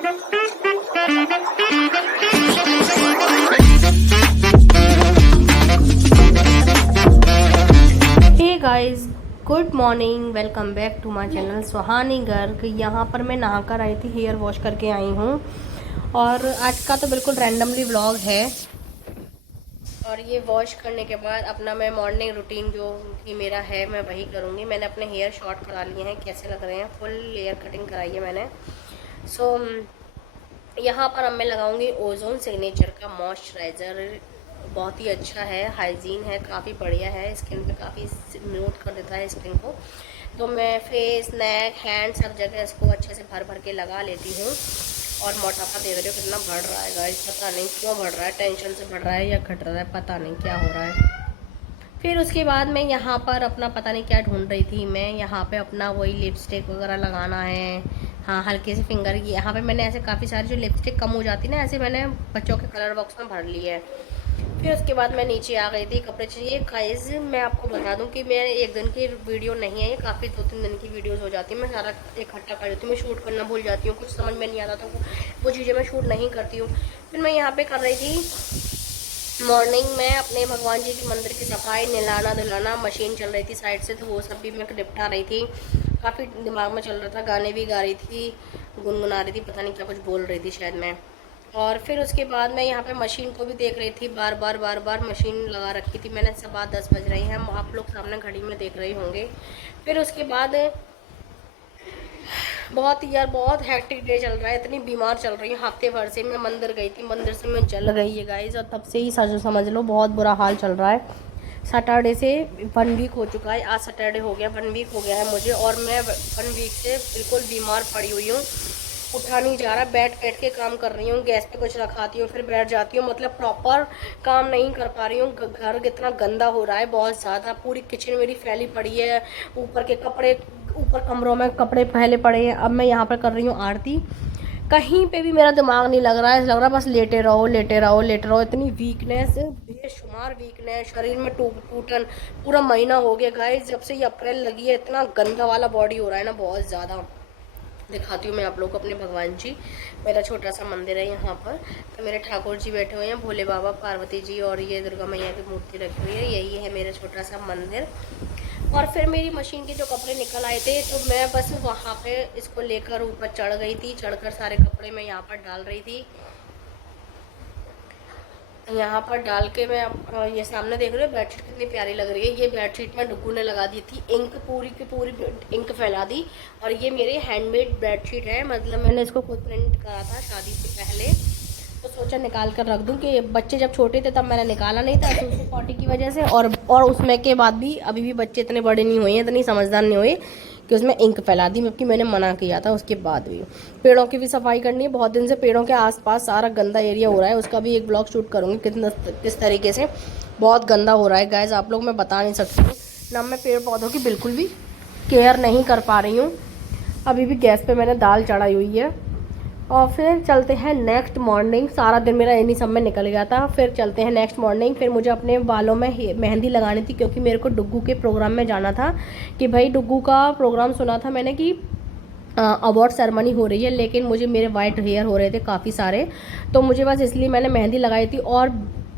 Hey guys, good morning, welcome back to my channel Suhani Garg. यहाँ पर मैं नहाकर आई थी, हेयर वॉश करके आई हूँ और आज का तो बिल्कुल रैंडमली व्लॉग है। और ये वॉश करने के बाद अपना मैं मॉर्निंग रूटीन जो कि मेरा है मैं वही करूँगी। मैंने अपने हेयर शॉर्ट करा लिए हैं, कैसे लग रहे हैं, फुल हेयर कटिंग कराई है मैंने। यहाँ पर अब मैं लगाऊंगी ओजोन सिग्नेचर का मॉइस्चराइज़र। बहुत ही अच्छा है, हाइजीन है, काफ़ी बढ़िया है, स्किन पे काफ़ी स्मूथ कर देता है स्किन को। तो मैं फेस, नेक, हैंड सब जगह इसको अच्छे से भर भर के लगा लेती हूँ। और मोटापा देख रहे हो कितना बढ़ रहा है गाइस, पता नहीं क्यों बढ़ रहा है, टेंशन से बढ़ रहा है या घट रहा है, पता नहीं क्या हो रहा है। फिर उसके बाद मैं यहाँ पर अपना पता नहीं क्या ढूंढ रही थी। मैं यहाँ पे अपना वही लिपस्टिक वगैरह लगाना है। हाँ, हल्के से फिंगर की यहाँ पे मैंने ऐसे काफ़ी सारी जो लिपस्टिक कम हो जाती है ना, ऐसे मैंने बच्चों के कलर बॉक्स में भर ली है। फिर उसके बाद मैं नीचे आ गई थी कपड़े चाहिए। गाइस मैं आपको बता दूं कि मैं एक दिन की वीडियो नहीं है, ये काफ़ी 2-3 दिन की वीडियोस हो जाती है। मैं सारा इकट्ठा कर देती हूँ, मैं शूट करना भूल जाती हूँ, कुछ समझ में नहीं आता तो वो चीज़ें मैं शूट नहीं करती हूँ। फिर मैं यहाँ पर कर रही थी मॉर्निंग में अपने भगवान जी के मंदिर की सफाई, नहलाना धुलाना, मशीन चल रही थी साइड से तो वो सब भी मैं निपटा रही थी। काफ़ी दिमाग में चल रहा था, गाने भी गा रही थी, गुनगुना रही थी, पता नहीं क्या कुछ बोल रही थी शायद मैं। और फिर उसके बाद मैं यहाँ पे मशीन को भी देख रही थी, बार बार मशीन लगा रखी थी मैंने। सवा 10 बज रही हैं, आप लोग सामने घड़ी में देख रहे होंगे। फिर उसके बाद बहुत हैक्टिक डे चल रहा है, इतनी बीमार चल रही हूँ। हफ्ते भर से मैं मंदिर गई थी, मंदिर से मैं जल गई है गाइस, और तब से ही समझ लो बहुत बुरा हाल चल रहा है। सैटरडे से 1 वीक हो चुका है, आज सैटरडे हो गया, 1 वीक हो गया है मुझे, और मैं 1 वीक से बिल्कुल बीमार पड़ी हुई हूँ। उठा नहीं जा रहा, बैठ के काम कर रही हूँ, गैस पे कुछ रखाती हूँ फिर बैठ जाती हूँ, मतलब प्रॉपर काम नहीं कर पा रही हूँ। घर कितना गंदा हो रहा है, बहुत ज़्यादा। पूरी किचन मेरी फैली पड़ी है, ऊपर के कपड़े, ऊपर कमरों में कपड़े फैले पड़े हैं। अब मैं यहाँ पर कर रही हूँ आरती। कहीं पे भी मेरा दिमाग नहीं लग रहा है, लग रहा है बस लेटे रहो लेटे रहो लेटे रहो। इतनी वीकनेस, बेशुमार वीकनेस, शरीर में टूटन। पूरा महीना हो गया गाइस जब से ये अप्रैल लगी है, इतना गंदा वाला बॉडी हो रहा है ना, बहुत ज़्यादा। दिखाती हूँ मैं आप लोग को अपने भगवान जी। मेरा छोटा सा मंदिर है यहाँ पर, तो मेरे ठाकुर जी बैठे हुए हैं, भोले बाबा, पार्वती जी, और ये दुर्गा मैया की मूर्ति रखी हुई है। यही है मेरा छोटा सा मंदिर। और फिर मेरी मशीन के जो कपड़े निकल आए थे तो मैं बस वहाँ पे इसको लेकर ऊपर चढ़ गई थी। चढ़कर सारे कपड़े मैं यहाँ पर डाल रही थी। यहाँ पर डाल के मैं ये सामने देख रहे हो बेडशीट कितनी प्यारी लग रही है। ये बेडशीट में डुग्गू ने लगा दी थी इंक, पूरी की पूरी इंक फैला दी। और ये मेरे हैंडमेड बेडशीट है, मतलब मैंने इसको खुद प्रिंट करा था शादी से पहले, तो सोचा निकाल कर रख दूं कि बच्चे जब छोटे थे तब मैंने निकाला नहीं था तो पॉटी की वजह से। और उसमें के बाद भी अभी भी बच्चे इतने बड़े नहीं हुए हैं, इतनी समझदार नहीं हुए कि उसमें इंक फैला दी, जबकि मैंने मना किया था। उसके बाद भी पेड़ों की भी सफाई करनी है, बहुत दिन से पेड़ों के आसपास सारा गंदा एरिया हो रहा है, उसका भी एक ब्लॉग शूट करूँगी किस तरीके से बहुत गंदा हो रहा है गाइस। आप लोग मैं बता नहीं सकती हूँ ना, मैं पेड़ पौधों की बिल्कुल भी केयर नहीं कर पा रही हूँ। अभी भी गैस पे मैंने दाल चढ़ाई हुई है। और फिर चलते हैं नेक्स्ट मॉर्निंग। सारा दिन मेरा इन्हीं सब में निकल गया था। फिर चलते हैं नेक्स्ट मॉर्निंग। फिर मुझे अपने बालों में मेहंदी लगानी थी, क्योंकि मेरे को डुग्गू के प्रोग्राम में जाना था। कि भाई डुग्गू का प्रोग्राम सुना था मैंने कि अवार्ड सेरेमनी हो रही है, लेकिन मुझे मेरे वाइट हेयर हो रहे थे काफ़ी सारे, तो मुझे बस इसलिए मैंने मेहंदी लगाई थी। और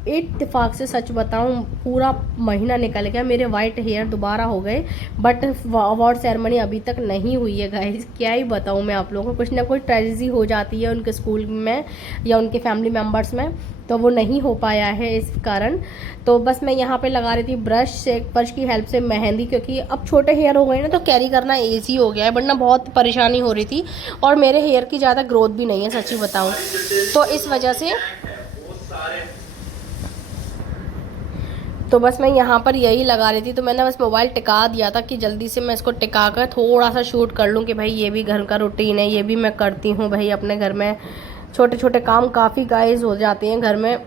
इत्तेफाक से सच बताऊं, पूरा महीना निकल गया, मेरे वाइट हेयर दोबारा हो गए, बट अवार्ड सेरेमनी अभी तक नहीं हुई है गाइस। क्या ही बताऊं मैं आप लोगों को, कुछ ना कुछ ट्रेजेडी हो जाती है उनके स्कूल में या उनके फैमिली मेम्बर्स में, तो वो नहीं हो पाया है इस कारण। तो बस मैं यहाँ पे लगा रही थी ब्रश की हेल्प से मेहंदी, क्योंकि अब छोटे हेयर हो गए ना तो कैरी करना ईजी हो गया है, वरना बहुत परेशानी हो रही थी। और मेरे हेयर की ज़्यादा ग्रोथ भी नहीं है सच्ची बताऊँ तो, इस वजह से तो बस मैं यहाँ पर यही लगा रही थी। तो मैंने बस मोबाइल टिका दिया था कि जल्दी से मैं इसको टिका कर थोड़ा सा शूट कर लूँ कि भाई ये भी घर का रूटीन है, ये भी मैं करती हूँ भाई अपने घर में। छोटे छोटे काम काफ़ी गाइस हो जाते हैं घर में।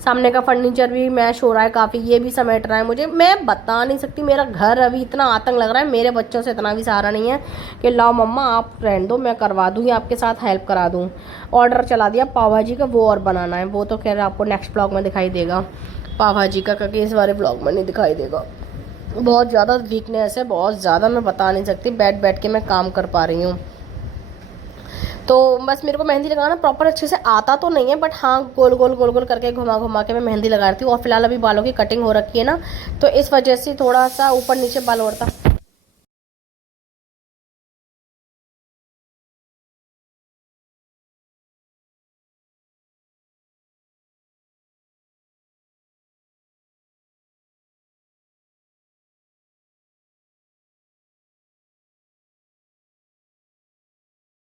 सामने का फर्नीचर भी मैश हो रहा है काफ़ी, ये भी समेट रहा है मुझे। मैं बता नहीं सकती, मेरा घर अभी इतना आतंक लग रहा है, मेरे बच्चों से इतना भी सहारा नहीं है कि लाओ मम्मा आप रहने दो, मैं करवा दूँगी, आपके साथ हेल्प करा दूँ। ऑर्डर चला दिया पाव भाजी का, वो और बनाना है, वो तो खैर आपको नेक्स्ट ब्लॉग में दिखाई देगा पाव भाजी का, क्योंकि इस बारे ब्लॉग में नहीं दिखाई देगा। बहुत ज़्यादा वीकनेस है, बहुत ज़्यादा, मैं बता नहीं सकती, बैठ बैठ के मैं काम कर पा रही हूँ। तो बस मेरे को मेहंदी लगाना प्रॉपर अच्छे से आता तो नहीं है, बट हाँ गोल गोल गोल गोल करके घुमा घुमा के मैं मेहंदी लगा रही हूँ। और फिलहाल अभी बालों की कटिंग हो रखी है ना, तो इस वजह से थोड़ा सा ऊपर नीचे बाल उड़ता।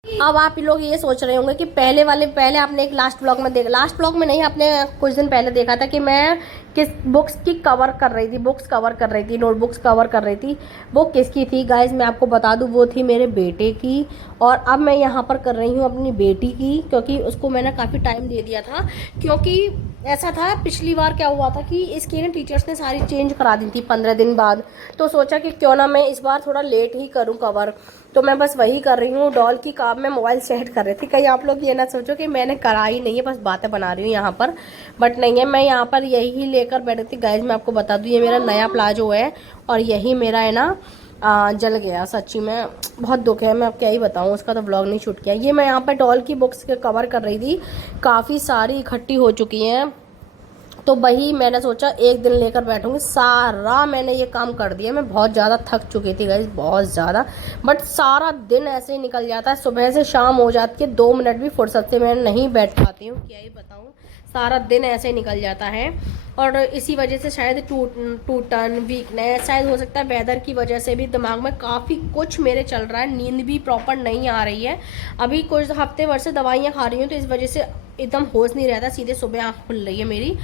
अब आप लोग ये सोच रहे होंगे कि पहले आपने एक लास्ट ब्लॉग में नहीं, आपने कुछ दिन पहले देखा था कि मैं किस बुक्स की कवर कर रही थी, बुक्स कवर कर रही थी, नोटबुक्स कवर कर रही थी। वो किसकी थी गाइज, मैं आपको बता दूं, वो थी मेरे बेटे की। और अब मैं यहाँ पर कर रही हूँ अपनी बेटी की, क्योंकि उसको मैंने काफ़ी टाइम दे दिया था। क्योंकि ऐसा था पिछली बार क्या हुआ था कि इसकी ना टीचर्स ने सारी चेंज करा दी थी 15 दिन बाद। तो सोचा कि क्यों ना मैं इस बार थोड़ा लेट ही करूँ कवर। तो मैं बस वही कर रही हूँ, डॉल की काम में मोबाइल सेट कर रही थी। कहीं आप लोग ये ना सोचो कि मैंने करा ही नहीं है, बस बातें बना रही हूँ यहाँ पर। बट नहीं है, मैं यहाँ पर यही ही लेकर बैठी थी। गाइज मैं आपको बता दूँ, ये मेरा नया प्लाजो है और यही मेरा है ना जल गया। सच्ची में बहुत दुख है, मैं अब क्या ही बताऊँ, उसका तो ब्लॉग नहीं शूट किया। ये मैं यहाँ पर डॉल की बुक्स कवर कर रही थी, काफ़ी सारी इकट्ठी हो चुकी हैं। तो वही मैंने सोचा एक दिन लेकर बैठूंगी, सारा मैंने ये काम कर दिया। मैं बहुत ज़्यादा थक चुकी थी गाइस, बहुत ज़्यादा। बट सारा दिन ऐसे ही निकल जाता है, सुबह से शाम हो जाती है, 2 मिनट भी फुर्सत से मैं नहीं बैठ पाती हूँ, क्या ही बताऊँ। सारा दिन ऐसे ही निकल जाता है। और इसी वजह से शायद टूटन वीकनेस, शायद हो सकता है वेदर की वजह से भी दिमाग में काफ़ी कुछ मेरे चल रहा है। नींद भी प्रॉपर नहीं आ रही है। अभी कुछ हफ्ते भर से दवाइयाँ खा रही हूँ, तो इस वजह से एकदम होश नहीं रहता, सीधे सुबह आँख खुल रही है मेरी।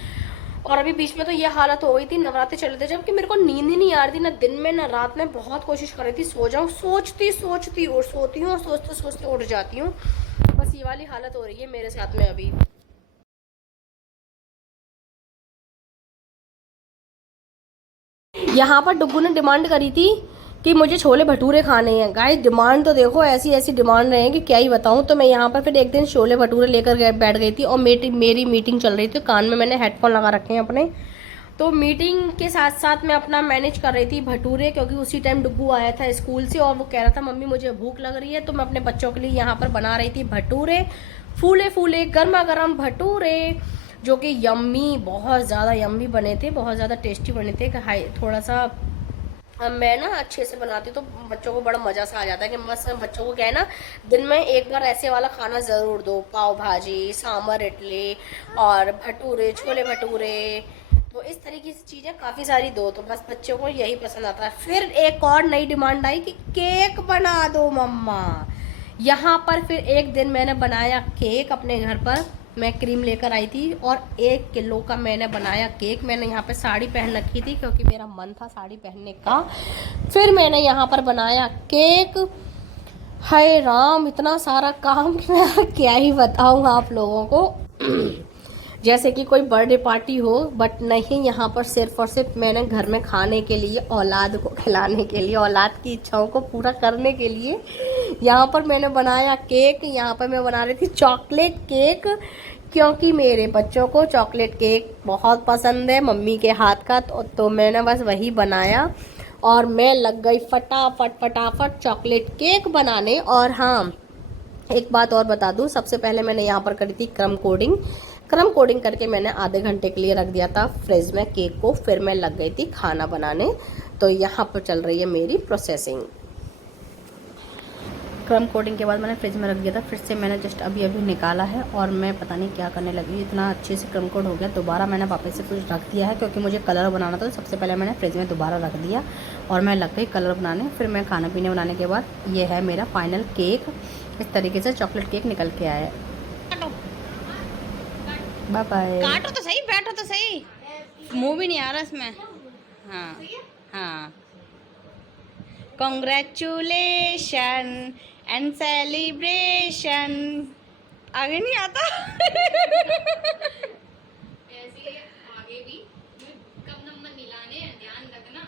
और अभी बीच में तो ये हालत हो गई थी, नवरात्रि चल रहे थे जब, कि मेरे को नींद ही नहीं आ रही थी, ना दिन में ना रात में। बहुत कोशिश कर रही थी सो जाऊं, सोचती और सोती हूँ, और सोचते सोचते उठ जाती हूँ। बस ये वाली हालत हो रही है मेरे साथ में अभी। यहाँ पर डुग्गू ने डिमांड करी थी कि मुझे छोले भटूरे खाने हैं। गाइस डिमांड तो देखो, ऐसी ऐसी डिमांड रहे हैं कि क्या ही बताऊँ। तो मैं यहाँ पर फिर एक दिन छोले भटूरे लेकर बैठ गई थी, और मेरी मीटिंग चल रही थी। कान में मैंने हेडफोन लगा रखे हैं अपने। तो मीटिंग के साथ साथ मैं अपना मैनेज कर रही थी भटूरे, क्योंकि उसी टाइम डुग्गू आया था स्कूल से और वो कह रहा था मम्मी मुझे भूख लग रही है। तो मैं अपने बच्चों के लिए यहाँ पर बना रही थी भटूरे, फूले फूले गर्मा गर्म भटूरे, जो कि यम्मी, बहुत ज़्यादा यम्मी बने थे, बहुत ज़्यादा टेस्टी बने थे। थोड़ा सा मैं ना अच्छे से बनाती हूँ तो बच्चों को बड़ा मज़ा सा आ जाता है कि बस बच्चों को क्या है ना, दिन में एक बार ऐसे वाला खाना ज़रूर दो, पाव भाजी, सांभर इडली और भटूरे, छोले भटूरे। तो इस तरीके की चीज़ें काफ़ी सारी दो, तो बस बच्चों को यही पसंद आता है। फिर एक और नई डिमांड आई कि केक बना दो मम्मा। यहाँ पर फिर एक दिन मैंने बनाया केक अपने घर पर। मैं क्रीम लेकर आई थी और 1 किलो का मैंने बनाया केक। मैंने यहाँ पे साड़ी पहन रखी थी क्योंकि मेरा मन था साड़ी पहनने का। फिर मैंने यहाँ पर बनाया केक। हाय राम, इतना सारा काम कि मैं क्या ही बताऊँ आप लोगों को। जैसे कि कोई बर्थडे पार्टी हो, बट नहीं, यहाँ पर सिर्फ और सिर्फ मैंने घर में खाने के लिए, औलाद को खिलाने के लिए, औलाद की इच्छाओं को पूरा करने के लिए यहाँ पर मैंने बनाया केक। यहाँ पर मैं बना रही थी चॉकलेट केक, क्योंकि मेरे बच्चों को चॉकलेट केक बहुत पसंद है मम्मी के हाथ का। तो मैंने बस वही बनाया और मैं लग गई फटाफट फटाफट चॉकलेट केक बनाने। और हाँ, एक बात और बता दूं, सबसे पहले मैंने यहाँ पर करी थी क्रम कोडिंग करके मैंने आधे घंटे के लिए रख दिया था फ्रिज में केक को। फिर मैं लग गई थी खाना बनाने। तो यहाँ पर चल रही है मेरी प्रोसेसिंग। क्रम कोडिंग के बाद मैंने फ्रिज में रख दिया था, फिर से मैंने जस्ट अभी अभी निकाला है और मैं पता नहीं क्या करने लगी, इतना अच्छे से क्रम कोड हो गया। दोबारा मैंने वापस से कुछ रख दिया है क्योंकि मुझे कलर बनाना था। तो सबसे पहले मैंने फ्रिज में दोबारा रख दिया और मैं लग गई कलर बनाने। फिर मैं खाना पीने बनाने के बाद ये है मेरा फाइनल केक। इस तरीके से चॉकलेट केक निकल के आया है। Bye bye. काटो तो सही, बैठो तो सही, मुंह भी नहीं आ रहा इसमें। हाँ हाँ, कॉन्ग्रेचुलेशन एंड सेलिब्रेशन। आगे नहीं आता। ऐसे आगे भी कम नंबर मिलाने हैं, ध्यान रखना।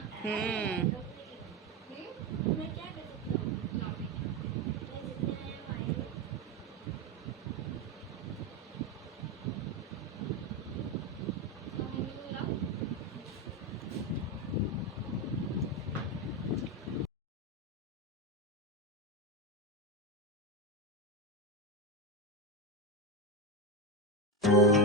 है।